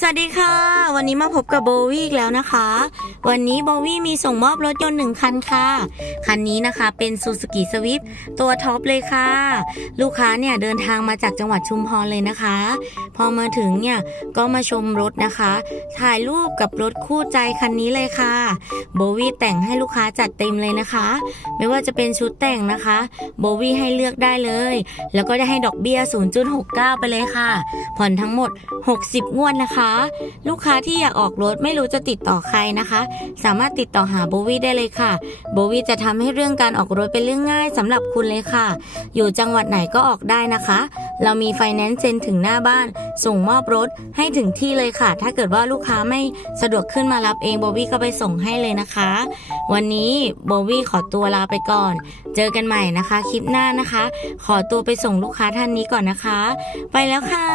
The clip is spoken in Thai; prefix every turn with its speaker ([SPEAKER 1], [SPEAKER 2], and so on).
[SPEAKER 1] สวัสดีค่ะ วันนี้มาพบกับโบวี่อีกแล้วนะคะ วันนี้โบวี่มีส่งมอบรถยนต์หนึ่งคันค่ะ คันนี้นะคะเป็น Suzuki Swift ตัวท็อปเลยค่ะ ลูกค้าเนี่ยเดินทางมาจากจังหวัดชุมพรเลยนะคะ พอมาถึงเนี่ยก็มาชมรถนะคะ ถ่ายรูปกับรถคู่ใจคันนี้เลยค่ะ โบวี่แต่งให้ลูกค้าจัดเต็มเลยนะคะ ไม่ว่าจะเป็นชุดแต่งนะคะโบวี่ให้เลือกได้เลย แล้วก็ได้ให้ดอกเบี้ย 0.69 ไปเลยค่ะ ผ่อนทั้งหมด 60 งวดนะคะลูกค้าที่อยากออกรถไม่รู้จะติดต่อใครนะคะ สามารถติดต่อหาโบวี่ได้เลยค่ะโบวี่จะทำให้เรื่องการออกรถเป็นเรื่องง่ายสำหรับคุณเลยค่ะ อยู่จังหวัดไหนก็ออกได้นะคะ เรามีไฟแนนซ์เซ็นถึงหน้าบ้าน ส่งมอบรถให้ถึงที่เลยค่ะ ถ้าเกิดว่าลูกค้าไม่สะดวกขึ้นมารับเองโบวี่ก็ไปส่งให้เลยนะคะ วันนี้โบวี่ขอตัวลาไปก่อน เจอกันใหม่นะคะ คลิปหน้านะคะ ขอตัวไปส่งลูกค้าท่านนี้ก่อนนะคะ ไปแล้วค่ะ